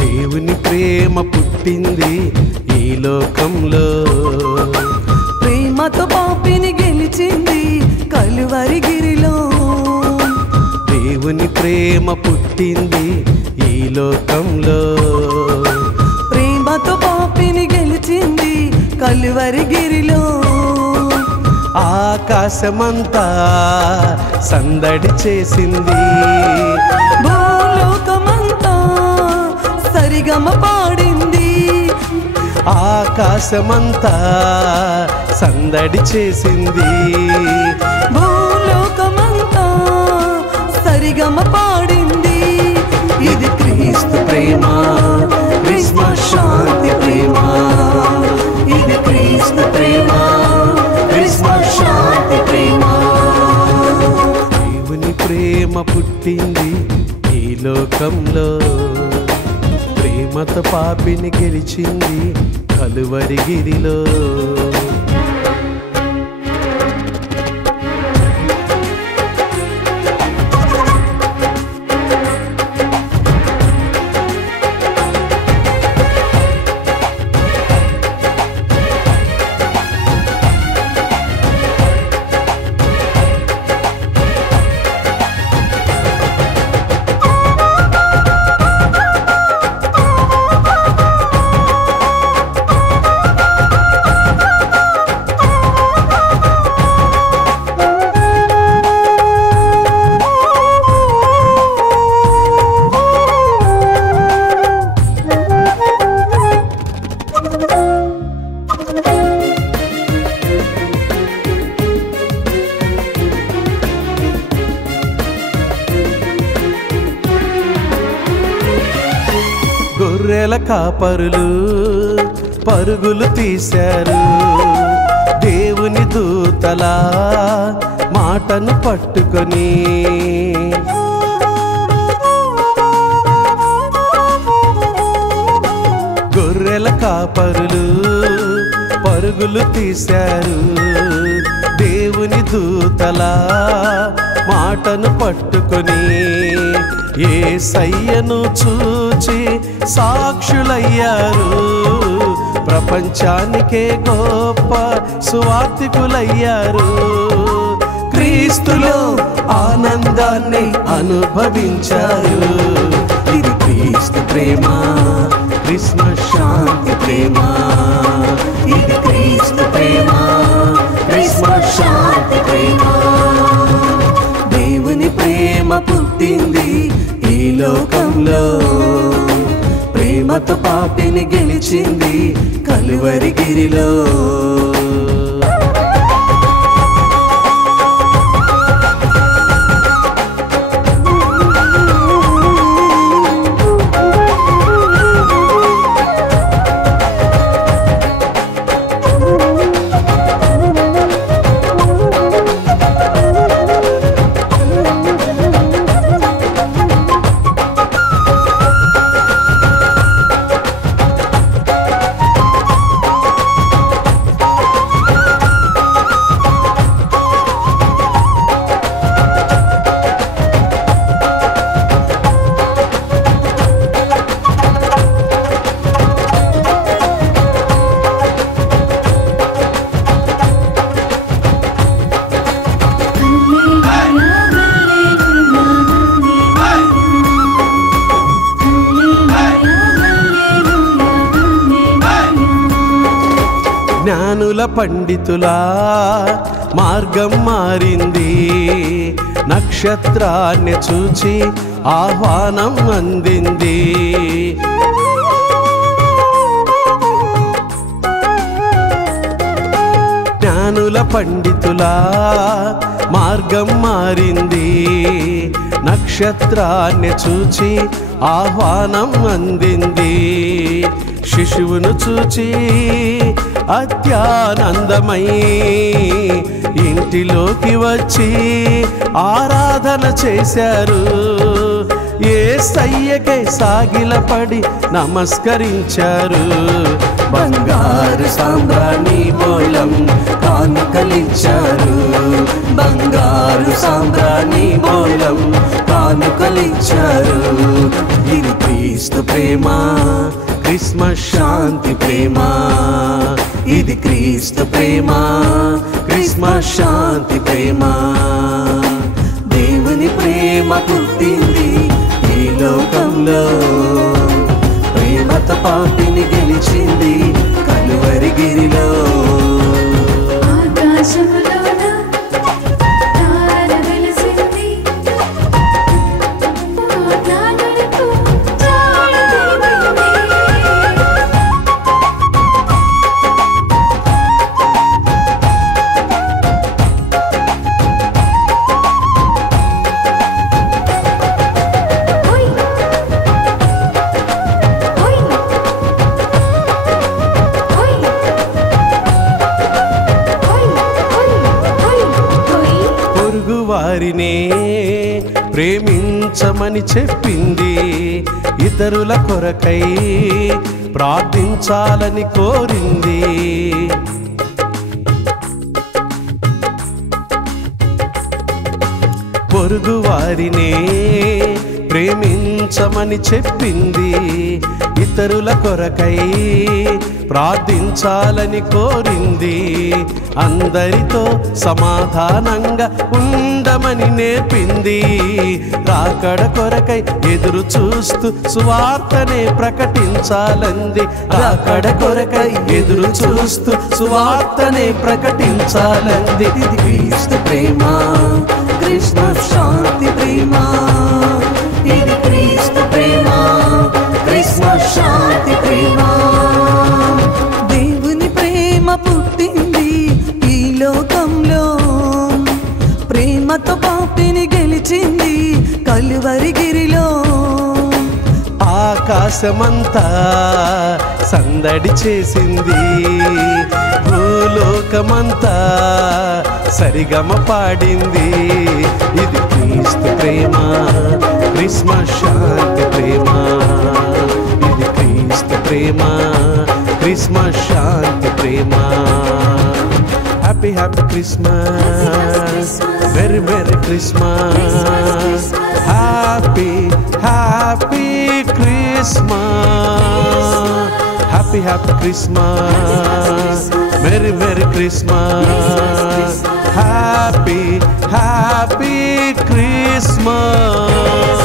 దేవుని ప్రేమ పుట్టింది ఈ లోకంలో, ప్రేమతో పాపిని గెలిచింది కలువరిగిరిలో. దేవుని ప్రేమ పుట్టింది ఈ లోకంలో, ప్రేమతో పాపిని గెలిచింది కలువరిగిరిలో. ఆకాశమంతా సందడి చేసింది, భూలోకమంతా సరిగమ పాడింది. ఆకాశమంతా సందడి చేసింది, భూలోకమంతా సరిగమ పాడింది. ఇది క్రీస్తు ప్రేమ, క్రిస్మస్ శాంతి ప్రేమ. ఇది క్రీస్తు ప్రేమ, క్రిస్మస్ శాంతి ప్రేమ. దేవుని ప్రేమ పుట్టింది ఈ లోకంలో, ప్రేమతో పాపిని గెలిచింది కలువరిగిరిలో. గొర్రెల కాపరులు పరుగులు తీశారు, దేవుని దూతల మాటను పట్టుకొని. గొర్రెల కాపరులు పరుగులు తీశారు, దేవుని దూతల మాటను పట్టుకొని. యేసయ్యను చూచి సాక్షులయ్యారు, ప్రపంచానికే గొప్ప సువార్తికులయ్యారు. క్రీస్తులో ఆనందాన్ని అనుభవించారు. ఇది క్రీస్తు ప్రేమ, క్రిస్మస్ శాంతి ప్రేమ. ఇది క్రీస్తు ప్రేమ, క్రిస్మస్ శాంతి ప్రేమ. దేవుని ప్రేమ పుట్టింది ఈ లోకంలో, ప్రేమతో పాపిని గెలిచింది కలువరిగిరిలో. జ్ఞానుల పండితుల మార్గం మారింది, నక్షత్రాన్ని చూచి ఆహ్వానం అందింది. జ్ఞానుల పండితుల మార్గం మారింది, నక్షత్రాన్ని చూచి ఆహ్వానం అందింది. శిశువును చూచి అత్యానందమై ఇంటిలోకి వచ్చి ఆరాధన చేశారు. యేసయ్యకే సాగిలపడి నమస్కరించారు. బంగారు సాంబ్రాణి బోళం కానుకలిచ్చారు, బంగారు సాంబ్రాణి బోళం కానుకలిచ్చారు. ఇది క్రీస్తు ప్రేమ, క్రిస్మస్ శాంతి ప్రేమ. ఇది క్రీస్తు ప్రేమ, క్రిస్మస్ శాంతి ప్రేమ. దేవుని ప్రేమ పుట్టింది ఈ లోకంలో, ప్రేమతో పాపిని గెలిచింది కలువరి గిరిలో. వారినే ప్రేమించమని చెప్పింది, ఇతరుల కొరకై ప్రార్థించాలని కోరింది. పొరుగు వారినే ప్రేమించమని చెప్పింది, ఇతరుల కొరకై ప్రార్థించాలని కోరింది. అందరితో సమాధానంగా ఉండమని నేర్పింది. రాకడ కొరకై ఎదురు చూస్తూ సువార్తనే ప్రకటించాలంది. రాకడ కొరకై ఎదురు చూస్తూ సువార్తనే ప్రకటించాలంది. ఇది క్రీస్తు ప్రేమ, క్రిస్మస్ శాంతి ప్రేమ. ఇది క్రీస్తు ప్రేమ, క్రిస్మస్ శాంతి ప్రేమ. దేవుని ప్రేమ పుట్టింది ఈ లోకంలో, ప్రేమతో పాపిని గెలిచింది కలువరి గిరిలో. ఆకాశమంతా సందడి చేసింది, భూలోకమంతా సరిగమ పాడింది. ఇది క్రీస్తు ప్రేమ, క్రిస్మస్ శాంతి ప్రేమ. ఇది క్రీస్తు ప్రేమ, క్రిస్మస్ శాంతి ప్రేమ. Happy happy Christmas, very very Christmas. Happy happy Christmas, happy happy Christmas, very very Christmas. Happy happy Christmas.